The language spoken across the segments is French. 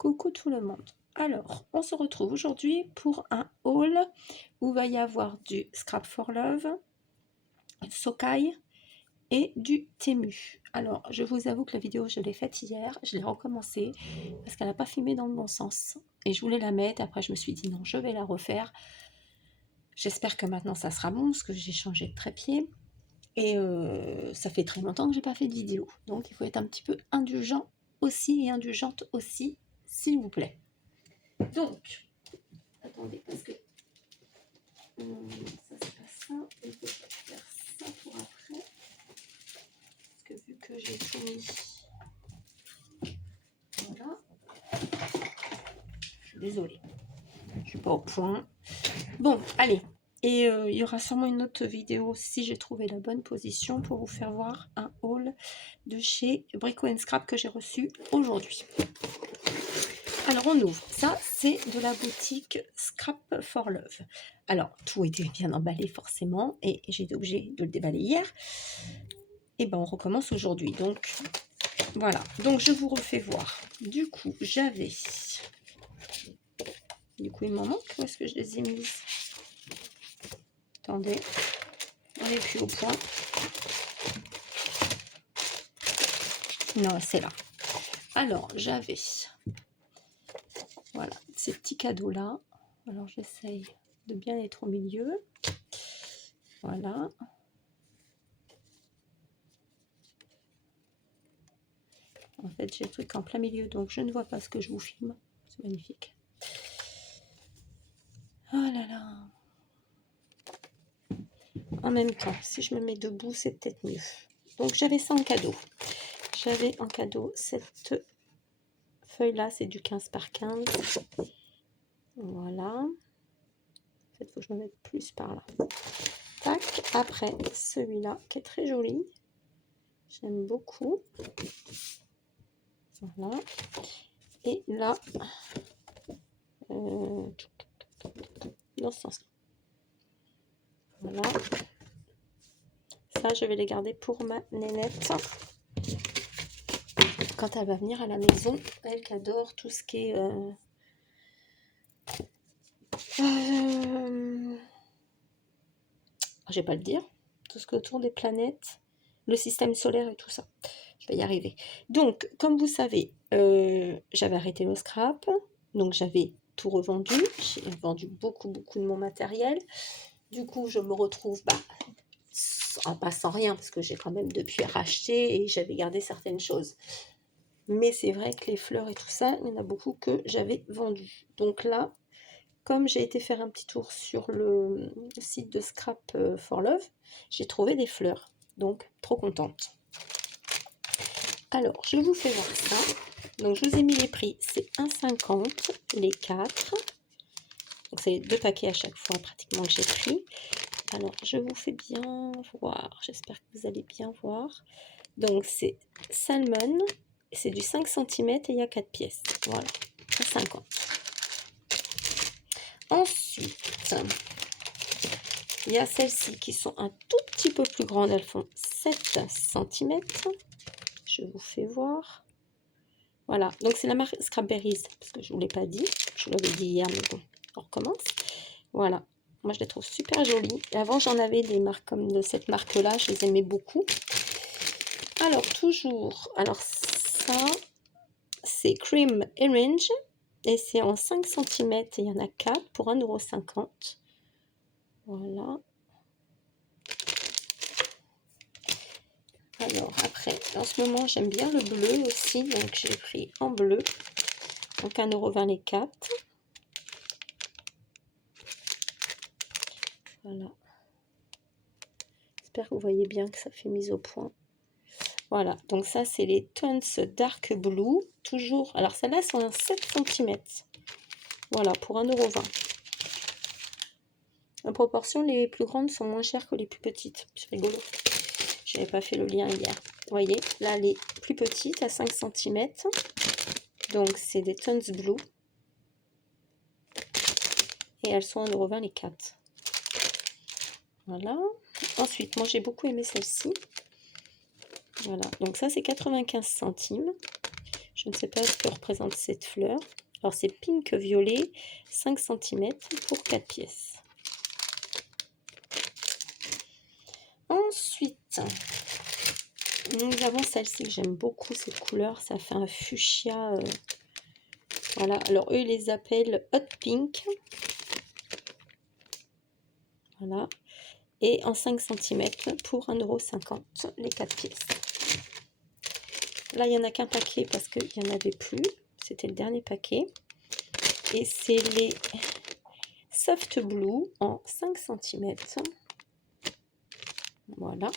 Coucou tout le monde. Alors, on se retrouve aujourd'hui pour un haul où va y avoir du Scrap for Love, Socai et du Temu. Alors, je vous avoue que la vidéo, je l'ai faite hier, je l'ai recommencée parce qu'elle n'a pas filmé dans le bon sens. Et je voulais la mettre, après je me suis dit non, je vais la refaire. J'espère que maintenant ça sera bon parce que j'ai changé de trépied. Et ça fait très longtemps que j'ai pas fait de vidéo. Donc il faut être un petit peu indulgent aussi et indulgente aussi, s'il vous plaît. Donc, attendez, parce que ça c'est pas ça, et je vais faire ça pour après. Parce que vu que j'ai tout mis, voilà. Je suis désolée, je suis pas au point. Bon, allez. Et il y aura sûrement une autre vidéo si j'ai trouvé la bonne position pour vous faire voir un haul de chez Brico & Scrap que j'ai reçu aujourd'hui. Alors on ouvre, ça c'est de la boutique Scrap for Love. Alors tout était bien emballé forcément et j'ai été obligée de le déballer hier. Et ben on recommence aujourd'hui, donc voilà. Donc je vous refais voir. Du coup j'avais... Du coup il m'en manque, où est-ce que je les ai mises? Attendez, on n'est plus au point. Non, c'est là. Alors j'avais... Voilà, ces petits cadeaux-là. Alors j'essaye de bien être au milieu. Voilà. En fait, j'ai le truc en plein milieu, donc je ne vois pas ce que je vous filme. C'est magnifique. Oh là là. En même temps, si je me mets debout, c'est peut-être mieux. Donc j'avais ça en cadeau. J'avais en cadeau cette feuille-là, c'est du 15 par 15. Voilà. En fait, il faut que je me mette plus par là. Tac. Après, celui-là, qui est très joli. J'aime beaucoup. Voilà. Et là, dans ce sens-là. Voilà. Ça, je vais les garder pour ma nénette. Quand elle va venir à la maison, elle qui adore tout ce qui est... je vais pas le dire. Tout ce qui est autour des planètes, le système solaire et tout ça. Je vais y arriver. Donc, comme vous savez, j'avais arrêté le scrap. Donc, j'avais tout revendu. J'ai vendu beaucoup de mon matériel. Du coup, je me retrouve... pas sans rien, parce que j'ai quand même depuis racheté et j'avais gardé certaines choses. Mais c'est vrai que les fleurs et tout ça, il y en a beaucoup que j'avais vendu. Donc là, comme j'ai été faire un petit tour sur le site de Scrap for Love, j'ai trouvé des fleurs. Donc, trop contente. Alors, je vous fais voir ça. Donc, je vous ai mis les prix. C'est 1,50 les 4. Donc, c'est 2 paquets à chaque fois pratiquement que j'ai pris. Alors, je vous fais bien voir. J'espère que vous allez bien voir. Donc, c'est Salmon. C'est du 5 cm et il y a 4 pièces. Voilà, 50. Ensuite, il y a celles-ci qui sont un tout petit peu plus grandes. Elles font 7 cm. Je vous fais voir. Voilà, donc c'est la marque Scrapberries, parce que je ne vous l'ai pas dit. Je l'avais dit hier, mais bon, on recommence. Voilà, moi je les trouve super jolies. Et avant, j'en avais des marques comme de cette marque-là, je les aimais beaucoup. Alors, toujours, alors ça, c'est Cream Orange. Et c'est en 5 cm et il y en a 4 pour 1,50 €. Voilà. Alors après, en ce moment j'aime bien le bleu aussi, donc j'ai pris en bleu. Donc 1,20 € les 4. Voilà. J'espère que vous voyez bien que ça fait mise au point. Voilà, donc ça c'est les Tones Dark Blue. Toujours, alors celles-là sont en 7 cm. Voilà, pour 1,20 €. En proportion, les plus grandes sont moins chères que les plus petites. C'est rigolo. Je n'avais pas fait le lien hier. Vous voyez, là les plus petites à 5 cm. Donc c'est des Tones Blue. Et elles sont 1,20 € les 4. Voilà. Ensuite, moi j'ai beaucoup aimé celle-ci. Voilà, donc ça c'est 95 centimes Je ne sais pas ce que représente cette fleur. Alors c'est pink violet, 5 cm pour 4 pièces. Ensuite, nous avons celle-ci que j'aime beaucoup, cette couleur. Ça fait un fuchsia. Voilà, alors eux, ils les appellent Hot Pink. Voilà. Et en 5 cm pour 1,50 € les 4 pièces. Là, il n'y en a qu'un paquet parce qu'il n'y en avait plus. C'était le dernier paquet. Et c'est les Soft Blue en 5 cm. Voilà.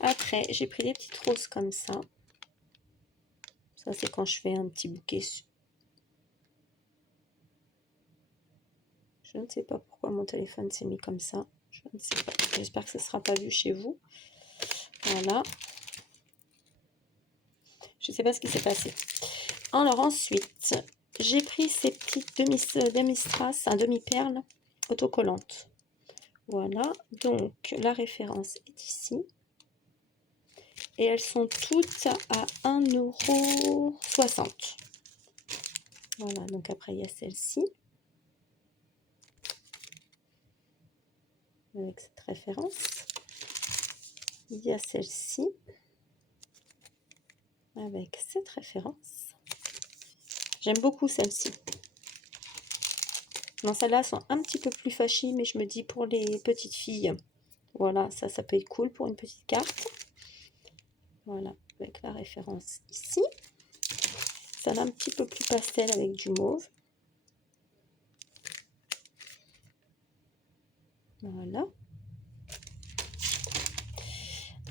Après, j'ai pris des petites roses comme ça. Ça, c'est quand je fais un petit bouquet. Je ne sais pas pourquoi mon téléphone s'est mis comme ça. Je ne sais pas. J'espère que ce ne sera pas vu chez vous. Voilà. Je ne sais pas ce qui s'est passé. Alors ensuite, j'ai pris ces petites demi-strass, un demi-perle autocollante. Voilà. Donc, la référence est ici. Et elles sont toutes à 1,60 €. Voilà. Donc après, il y a celle-ci. Avec cette référence. Il y a celle-ci. Avec cette référence. J'aime beaucoup celle-ci. Non, celles-là sont un petit peu plus flashy, mais je me dis pour les petites filles, voilà, ça peut être cool pour une petite carte. Voilà, avec la référence ici. Ça a un petit peu plus pastel avec du mauve. Voilà.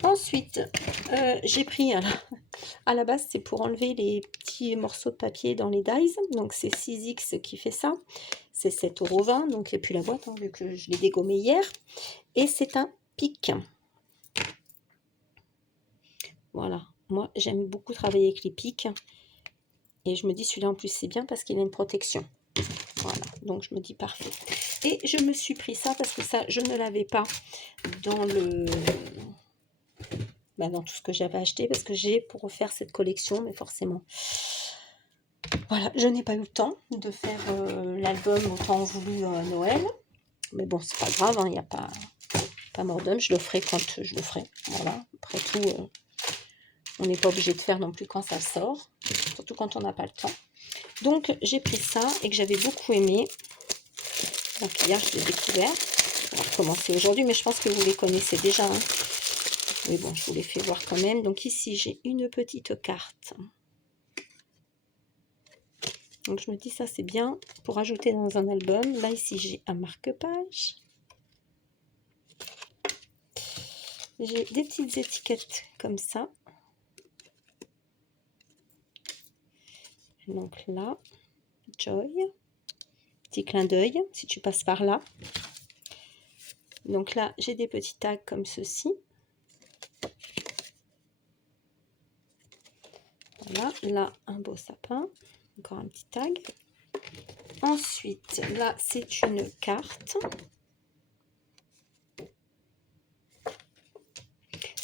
Ensuite, j'ai pris, à la base, c'est pour enlever les petits morceaux de papier dans les dies. Donc, c'est 6X qui fait ça. C'est 7,20 €. Donc, il n'y a plus la boîte, hein, vu que je l'ai dégommé hier. Et c'est un pic. Voilà. Moi, j'aime beaucoup travailler avec les pics. Et je me dis, celui-là, en plus, c'est bien parce qu'il a une protection. Voilà. Donc, je me dis, parfait. Et je me suis pris ça parce que ça, je ne l'avais pas dans le... dans tout ce que j'avais acheté, parce que j'ai pour refaire cette collection, mais forcément, voilà, je n'ai pas eu le temps de faire l'album autant voulu à Noël, mais bon, c'est pas grave, il n'y a pas mort d'homme, je le ferai quand je le ferai, voilà, après tout, on n'est pas obligé de faire non plus quand ça sort, surtout quand on n'a pas le temps. Donc, j'ai pris ça, et que j'avais beaucoup aimé, donc hier, je l'ai découvert, on va recommencer aujourd'hui, mais je pense que vous les connaissez déjà, hein. Mais bon, je vous les fais voir quand même. Donc ici, j'ai une petite carte. Donc je me dis, ça c'est bien pour ajouter dans un album. Là, ici, j'ai un marque-page. J'ai des petites étiquettes comme ça. Donc là, Joy. Petit clin d'œil, si tu passes par là. Donc là, j'ai des petits tags comme ceci. Voilà, là, un beau sapin. Encore un petit tag. Ensuite, là, c'est une carte.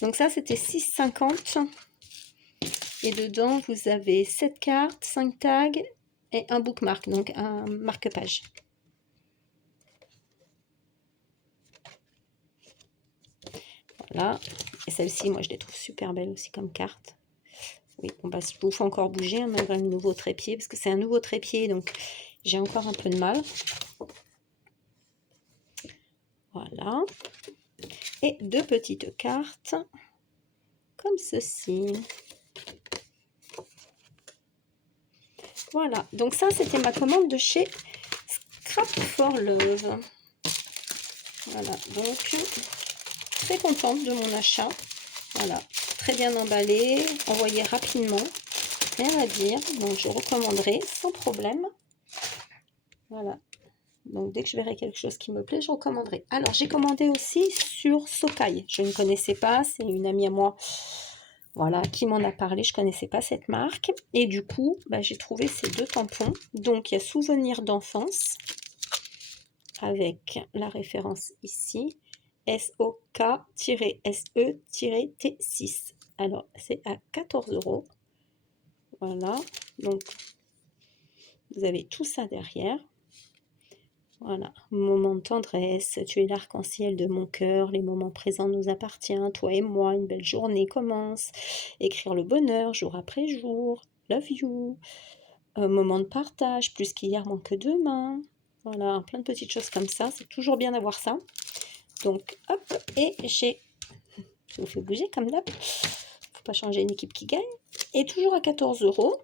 Donc ça, c'était 6,50 €. Et dedans, vous avez 7 cartes, 5 tags et un bookmark, donc un marque-page. Voilà. Et celle-ci, moi, je les trouve super belles aussi comme carte. Oui, bon, bah, je vous fais encore bouger, hein, malgré le nouveau trépied, parce que c'est un nouveau trépied, donc j'ai encore un peu de mal. Voilà. Et deux petites cartes, comme ceci. Voilà, donc ça, c'était ma commande de chez Scrap for Love. Voilà, donc, très contente de mon achat. Voilà, très bien emballé, envoyé rapidement. Rien à dire, donc je recommanderai sans problème. Voilà, donc dès que je verrai quelque chose qui me plaît, je recommanderai. Alors, j'ai commandé aussi sur Sokai. Je ne connaissais pas, c'est une amie à moi, voilà, qui m'en a parlé. Je ne connaissais pas cette marque. Et du coup, bah, j'ai trouvé ces deux tampons. Donc, il y a Souvenirs d'enfance, avec la référence ici, SOK-SE-T6. Alors, c'est à 14 €. Voilà, donc vous avez tout ça derrière. Voilà, moment de tendresse, tu es l'arc-en-ciel de mon cœur, les moments présents nous appartiennent, toi et moi, une belle journée commence, écrire le bonheur jour après jour, love you, moment de partage, plus qu'hier manque que demain, voilà, plein de petites choses comme ça, c'est toujours bien d'avoir ça. Donc hop, et je vous fais bouger comme d'hab, faut pas changer une équipe qui gagne, et toujours à 14 €.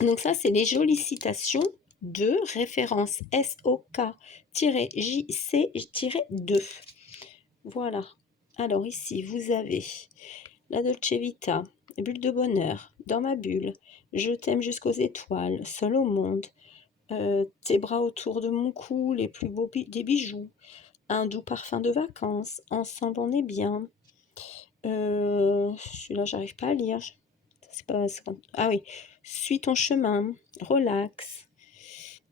Donc ça, c'est les jolies citations de référence SOK-JC-2. Voilà. Alors ici, vous avez la Dolce Vita, bulle de bonheur, dans ma bulle, je t'aime jusqu'aux étoiles, seul au monde, tes bras autour de mon cou, les plus beaux des bijoux, un doux parfum de vacances, ensemble on est bien. Celui-là, j'arrive pas à lire. C'est pas... Ah oui, suis ton chemin, relax,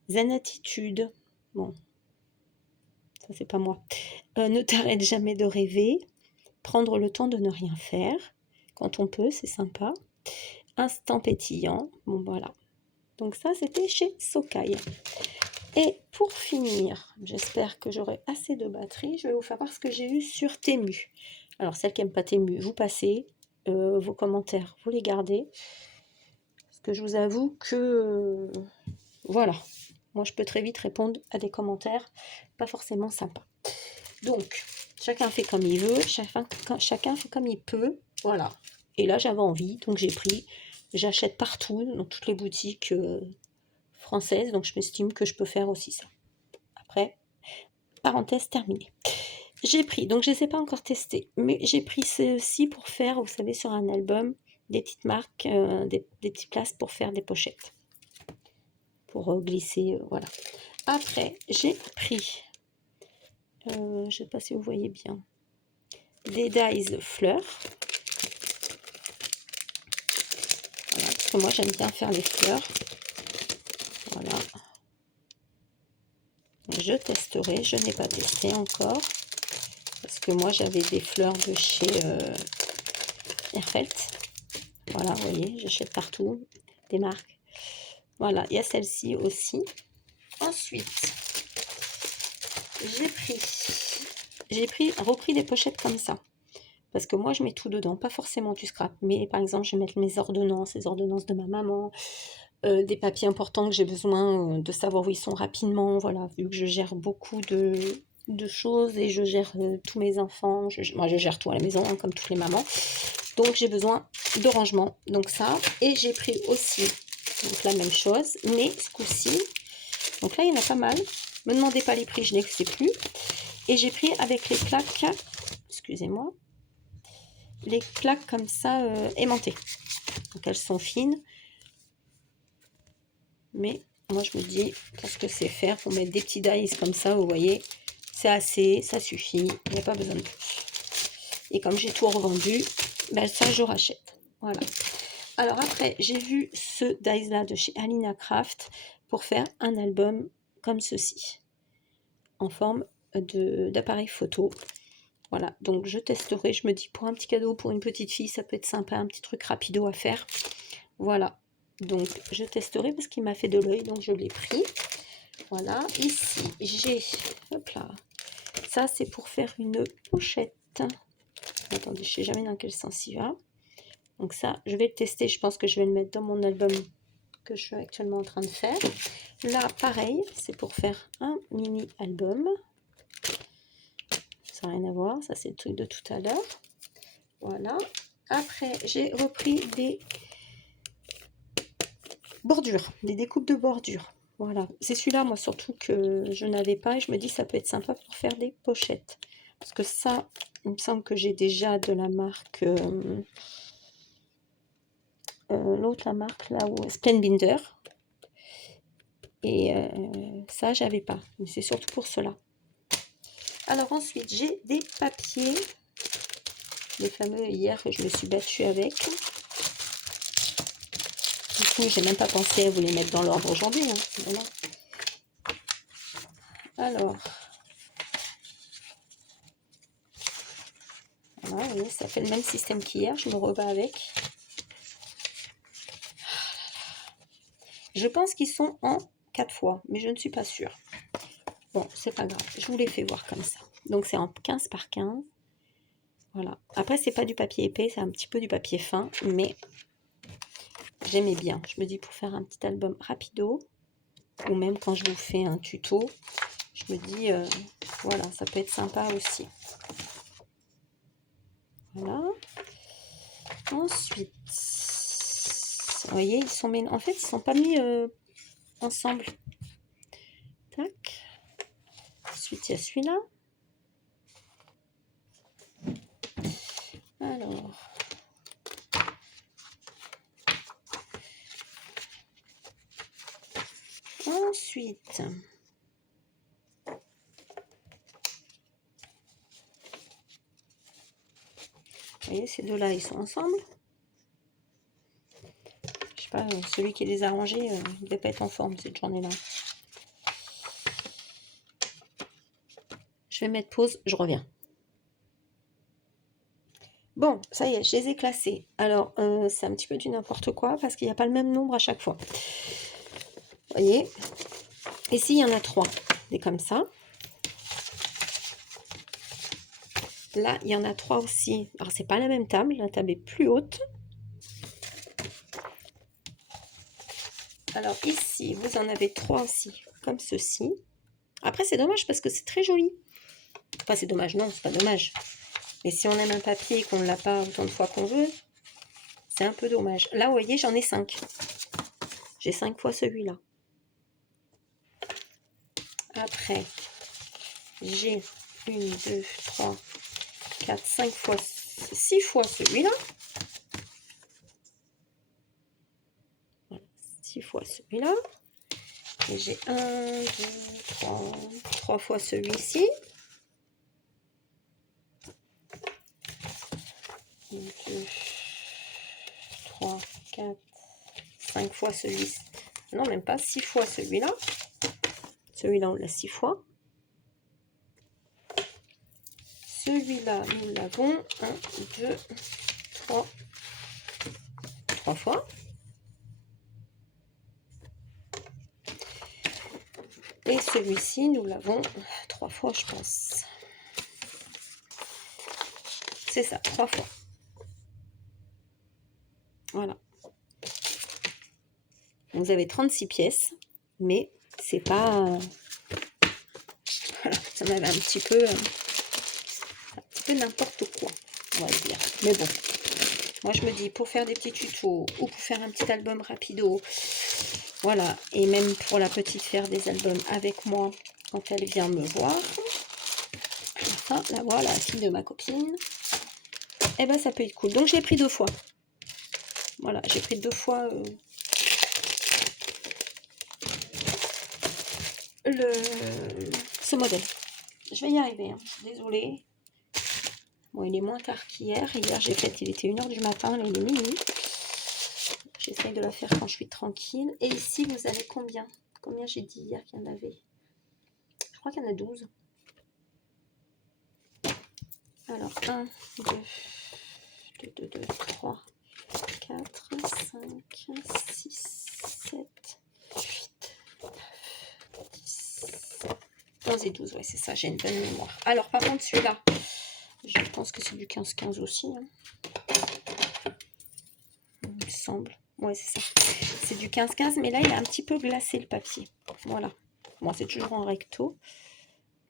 zen attitude. Bon, ça c'est pas moi. Ne t'arrête jamais de rêver, prendre le temps de ne rien faire. Quand on peut, c'est sympa. Instant pétillant. Bon, voilà. Donc ça, c'était chez Sokai. Et pour finir, j'espère que j'aurai assez de batterie. Je vais vous faire voir ce que j'ai eu sur Temu. Alors, celles qui n'aiment pas Temu, vous passez. Vos commentaires, vous les gardez. Parce que je vous avoue que... voilà. Moi, je peux très vite répondre à des commentaires pas forcément sympas. Donc, chacun fait comme il veut. Chacun fait comme il peut. Voilà. Et là, j'avais envie. Donc, j'ai pris. J'achète partout, dans toutes les boutiques françaises. Donc, je m'estime que je peux faire aussi ça. Après, parenthèse terminée. J'ai pris, donc je ne les ai pas encore testés, mais j'ai pris ceci pour faire, vous savez, sur un album, des petites marques, des petites places pour faire des pochettes. Pour glisser, voilà. Après, j'ai pris, je ne sais pas si vous voyez bien, des dies fleurs. Voilà, parce que moi j'aime bien faire les fleurs. Voilà. Je testerai, je n'ai pas testé encore. Parce que moi j'avais des fleurs de chez Herfelt. Voilà, vous voyez, j'achète partout des marques. Voilà, il y a celle-ci aussi. Ensuite, repris des pochettes comme ça. Parce que moi, je mets tout dedans, pas forcément du scrap. Mais par exemple, je vais mettre mes ordonnances, les ordonnances de ma maman, des papiers importants que j'ai besoin de savoir où ils sont rapidement. Voilà, vu que je gère beaucoup de choses et je gère tous mes enfants. Moi, je gère tout à la maison, hein, comme toutes les mamans. Donc, j'ai besoin de rangement. Donc ça, et j'ai pris aussi donc la même chose, mais ce coup-ci, donc là, il y en a pas mal. Ne me demandez pas les prix, je ne les sais plus. Et j'ai pris avec les plaques, excusez-moi, les plaques comme ça aimantées. Donc elles sont fines. Mais moi, je me dis, qu'est-ce que c'est faire pour mettre des petits dies comme ça, vous voyez. C'est assez, ça suffit, il n'y a pas besoin de plus. Et comme j'ai tout revendu, ben ça, je rachète. Voilà. Alors après, j'ai vu ce dies là de chez Alina Craft pour faire un album comme ceci, en forme d'appareil photo. Voilà, donc je testerai, je me dis pour un petit cadeau, pour une petite fille, ça peut être sympa, un petit truc rapido à faire. Voilà, donc je testerai parce qu'il m'a fait de l'œil, donc je l'ai pris. Voilà, ici j'ai, hop là, ça c'est pour faire une pochette. Attendez, je sais jamais dans quel sens il va. Donc ça, je vais le tester, je pense que je vais le mettre dans mon album que je suis actuellement en train de faire. Là, pareil, c'est pour faire un mini album. Ça n'a rien à voir, ça c'est le truc de tout à l'heure. Voilà. Après, j'ai repris des bordures, des découpes de bordures. Voilà. C'est celui-là, moi, surtout que je n'avais pas. Et je me dis, ça peut être sympa pour faire des pochettes. Parce que ça, il me semble que j'ai déjà de la marque... l'autre, la marque, là où... Splendbinder. Et ça, j'avais pas. Mais c'est surtout pour cela. Alors ensuite, j'ai des papiers. Les fameux hier que je me suis battue avec. Du coup, j'ai même pas pensé à vous les mettre dans l'ordre aujourd'hui. Hein. Voilà. Alors, voilà, vous voyez, ça fait le même système qu'hier. Je me rebats avec. Je pense qu'ils sont en 4 fois, mais je ne suis pas sûre. Bon, c'est pas grave, je vous les fais voir comme ça. Donc c'est en 15 par 15. Voilà. Après, c'est pas du papier épais, c'est un petit peu du papier fin, mais j'aimais bien. Je me dis pour faire un petit album rapido, ou même quand je vous fais un tuto, je me dis, voilà, ça peut être sympa aussi. Voilà. Ensuite, vous voyez, ils sont en fait, ils sont pas mis ensemble. Tac. Ensuite, il y a celui-là. Alors. Ensuite. Vous voyez, ces deux-là, ils sont ensemble. Je sais pas, celui qui les a rangés, il ne devait pas être en forme cette journée-là. Je vais mettre pause, je reviens. Bon, ça y est, je les ai classés. Alors, c'est un petit peu du n'importe quoi parce qu'il n'y a pas le même nombre à chaque fois. Vous voyez? Ici, il y en a 3. Des comme ça. Là, il y en a 3 aussi. Alors, c'est pas la même table. La table est plus haute. Alors, ici, vous en avez 3 aussi, comme ceci. Après, c'est dommage parce que c'est très joli. Enfin, c'est dommage. Non, c'est pas dommage. Mais si on aime un papier et qu'on ne l'a pas autant de fois qu'on veut, c'est un peu dommage. Là, vous voyez, j'en ai 5. J'ai 5 fois celui-là. Après, j'ai 1, 2, 3, 4, 5 fois, 6 fois celui-là. Voilà, 6 fois celui-là. Et j'ai 1, 2, 3 fois celui-ci. 1, 2, 3, 4, 5 fois celui-ci. Non, même pas 6 fois celui-là. Celui-là, on l'a 6 fois. Celui-là, nous l'avons 1, 2, 3 fois. Et celui-ci, nous l'avons 3 fois, je pense. C'est ça, 3 fois. Voilà. Vous avez 36 pièces, mais c'est pas... Voilà, ça m'avait un petit peu n'importe quoi, on va dire. Mais bon, moi je me dis, pour faire des petits tutos, ou pour faire un petit album rapido, voilà, et même pour la petite faire des albums avec moi, quand elle vient me voir, enfin, la voilà, la fille de ma copine, et ben ça peut être cool. Donc je l'ai pris 2 fois. Voilà, j'ai pris 2 fois ce modèle. Je vais y arriver, hein. Désolée. Bon, il est moins tard qu'hier. Hier, j'ai fait, il était 1h du matin, là il est minuit. J'essaye de la faire quand je suis tranquille. Et ici, vous avez combien? Combien j'ai dit hier qu'il y en avait? Je crois qu'il y en a 12. Alors, 1, 2, 3, 4, 5, 6, 7, 8, 9, 10, 11 et 12. Ouais, c'est ça, j'ai une bonne mémoire. Alors, par contre, celui-là, je pense que c'est du 15-15 aussi. Hein. Il me semble. Ouais, c'est ça. C'est du 15-15, mais là, il a un petit peu glacé le papier. Voilà. Bon, c'est toujours en recto.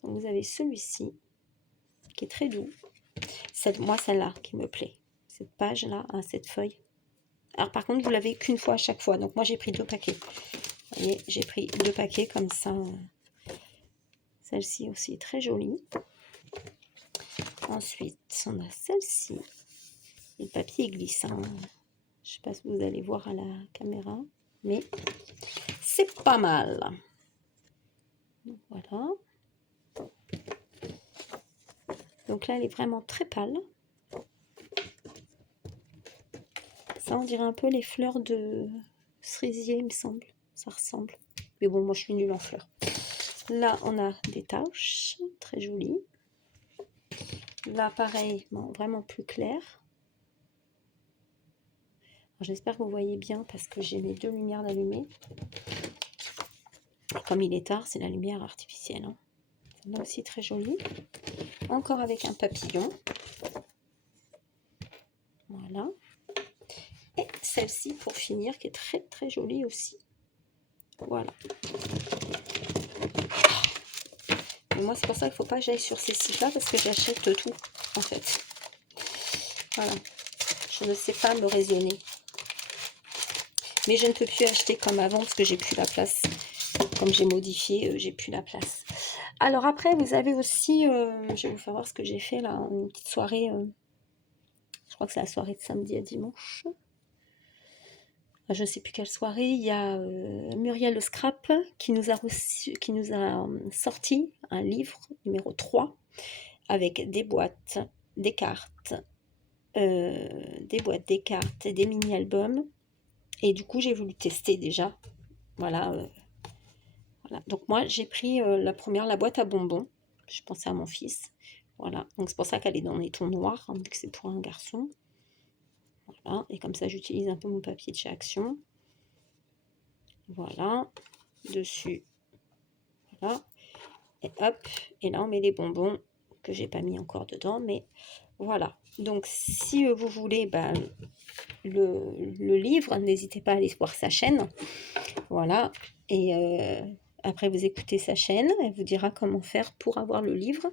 Donc, vous avez celui-ci, qui est très doux. Moi, celle-là qui me plaît. Cette page-là, hein, cette feuille. Alors, par contre, vous l'avez qu'une fois à chaque fois. Donc, moi, j'ai pris 2 paquets. Vous voyez, j'ai pris 2 paquets comme ça. Celle-ci aussi, très jolie. Ensuite, on a celle-ci. Le papier est glissant. Je ne sais pas si vous allez voir à la caméra, mais c'est pas mal. Voilà. Donc là, elle est vraiment très pâle. Ça, on dirait un peu les fleurs de cerisier, il me semble. Ça ressemble. Mais bon, moi, je suis nulle en fleurs. Là, on a des taches, très jolies. Là, pareil, bon, vraiment plus clair. J'espère que vous voyez bien parce que j'ai mes 2 lumières d'allumées. Comme il est tard, c'est la lumière artificielle. Hein. C'est aussi très joli. Encore avec un papillon. Voilà. Et celle-ci pour finir, qui est très très jolie aussi. Voilà. Et moi, c'est pour ça qu'il ne faut pas que j'aille sur ces sites-là parce que j'achète tout, en fait. Voilà. Je ne sais pas me raisonner. Mais je ne peux plus acheter comme avant parce que j'ai plus la place. Comme j'ai modifié, j'ai plus la place. Alors après, vous avez aussi, je vais vous faire voir ce que j'ai fait là, une petite soirée. Je crois que c'est la soirée de samedi à dimanche. Je ne sais plus quelle soirée. Il y a Muriel Le Scrap qui nous a sorti un livre numéro 3 avec des boîtes, des cartes, des cartes et des mini-albums. Et du coup, j'ai voulu tester déjà. Voilà. Voilà. Donc moi, j'ai pris la première, la boîte à bonbons. Je pensais à mon fils. Voilà. Donc c'est pour ça qu'elle est dans les tons noirs, hein, vu que c'est pour un garçon. Voilà. Et comme ça, j'utilise un peu mon papier de chez Action. Voilà. Dessus. Voilà. Et hop. Et là, on met les bonbons que j'ai pas mis encore dedans. Mais voilà. Donc si vous voulez le livre, n'hésitez pas à aller voir sa chaîne. Voilà. Et après, vous écoutez sa chaîne. Elle vous dira comment faire pour avoir le livre.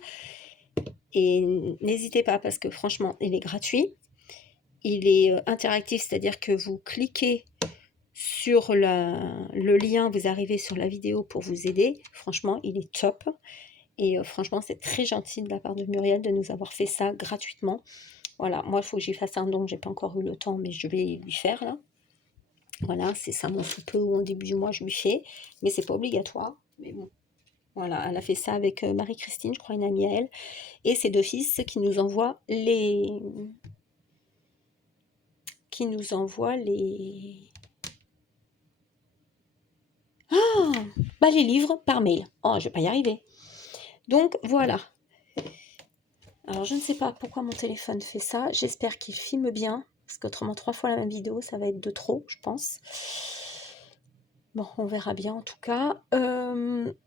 Et n'hésitez pas parce que franchement, il est gratuit. Il est interactif, c'est-à-dire que vous cliquez sur le lien, vous arrivez sur la vidéo pour vous aider. Franchement, il est top. Et franchement, c'est très gentil de la part de Muriel de nous avoir fait ça gratuitement. Voilà, moi, il faut que j'y fasse un don. J'ai pas encore eu le temps, mais je vais lui faire là. Voilà, c'est ça mon sous peu ou en début du mois, je lui fais. Mais c'est pas obligatoire. Mais bon, voilà, elle a fait ça avec Marie-Christine, je crois, une amie à elle. Et ses 2 fils qui nous envoient les... Ah, les livres par mail. Oh, je vais pas y arriver. Donc, voilà. Alors, je ne sais pas pourquoi mon téléphone fait ça. J'espère qu'il filme bien. Parce qu'autrement, 3 fois la même vidéo, ça va être de trop, je pense. Bon, on verra bien en tout cas.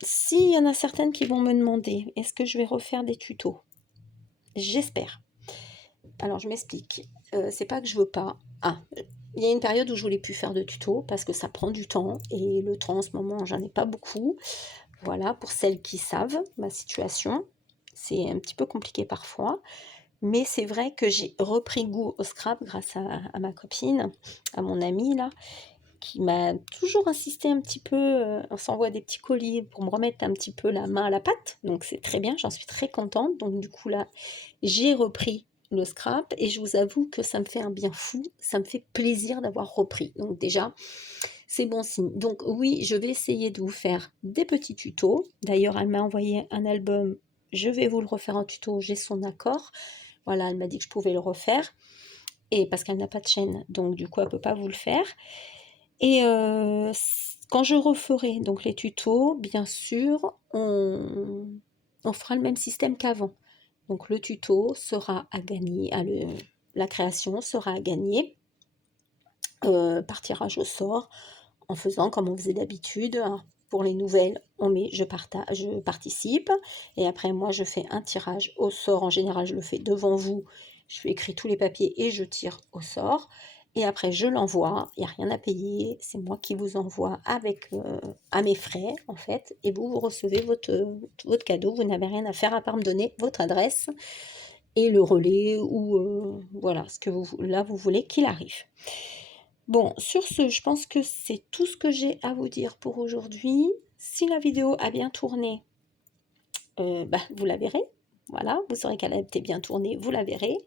S'il y en a certaines qui vont me demander, est-ce que je vais refaire des tutos? J'espère. Alors, je m'explique. C'est pas que je veux pas. Ah, il y a une période où je voulais plus faire de tutos parce que ça prend du temps. Et le temps, en ce moment, j'en ai pas beaucoup. Voilà, pour celles qui savent ma situation. C'est un petit peu compliqué parfois. Mais c'est vrai que j'ai repris goût au scrap grâce à ma copine, à mon amie là, qui m'a toujours insisté un petit peu. On s'envoie des petits colis pour me remettre un petit peu la main à la pâte. Donc c'est très bien, j'en suis très contente. Donc du coup là, j'ai repris le scrap et je vous avoue que ça me fait un bien fou. Ça me fait plaisir d'avoir repris. Donc déjà, c'est bon signe. Donc oui, je vais essayer de vous faire des petits tutos. D'ailleurs, elle m'a envoyé un album. Je vais vous le refaire en tuto, j'ai son accord. Voilà, elle m'a dit que je pouvais le refaire. Et parce qu'elle n'a pas de chaîne, donc du coup, elle ne peut pas vous le faire. Et quand je referai donc les tutos, bien sûr, on fera le même système qu'avant. Donc le tuto sera à gagner, la création sera à gagner par tirage au sort, en faisant comme on faisait d'habitude. Pour les nouvelles, on met je participe. Et après, moi, je fais un tirage au sort. En général, je le fais devant vous. Je écris tous les papiers et je tire au sort. Et après, je l'envoie. Il n'y a rien à payer. C'est moi qui vous envoie à mes frais, en fait. Et vous recevez votre cadeau. Vous n'avez rien à faire à part me donner votre adresse et le relais ou voilà, ce que vous voulez qu'il arrive. Bon, sur ce, je pense que c'est tout ce que j'ai à vous dire pour aujourd'hui. Si la vidéo a bien tourné, vous la verrez. Voilà, vous saurez qu'elle a été bien tournée, vous la verrez.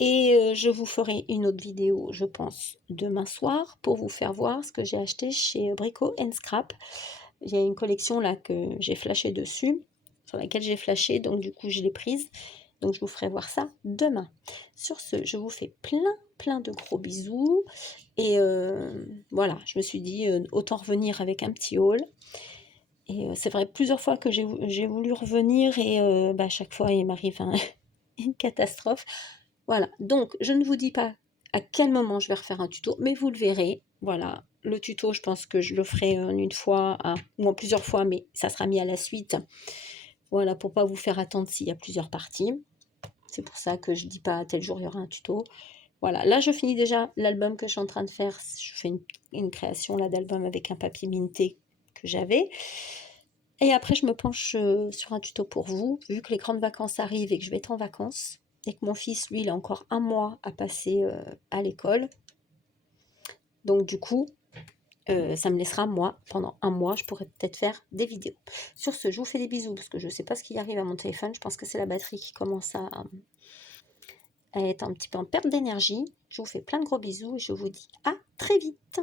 Et je vous ferai une autre vidéo, je pense, demain soir pour vous faire voir ce que j'ai acheté chez Brico & Scrap. Il y a une collection là que j'ai flashé dessus, sur laquelle j'ai flashé, donc du coup je l'ai prise. Donc je vous ferai voir ça demain. Sur ce, je vous fais plein de gros bisous. Et voilà, je me suis dit autant revenir avec un petit haul. Et c'est vrai plusieurs fois que j'ai voulu revenir et à chaque fois il m'arrive une catastrophe. Voilà, donc je ne vous dis pas à quel moment je vais refaire un tuto, mais vous le verrez. Voilà, le tuto, je pense que je le ferai en une fois ou en plusieurs fois, mais ça sera mis à la suite. Voilà, pour pas vous faire attendre s'il y a plusieurs parties. C'est pour ça que je dis pas à tel jour il y aura un tuto. Voilà, là je finis déjà l'album que je suis en train de faire. Je fais une création là d'album avec un papier minté que j'avais. Et après je me penche sur un tuto pour vous, vu que les grandes vacances arrivent et que je vais être en vacances. Et que mon fils, lui, il a encore un mois à passer à l'école. Donc du coup, ça me laissera moi, pendant un mois, je pourrais peut-être faire des vidéos. Sur ce, je vous fais des bisous, parce que je ne sais pas ce qui arrive à mon téléphone. Je pense que c'est la batterie qui commence à être un petit peu en perte d'énergie. Je vous fais plein de gros bisous et je vous dis à très vite.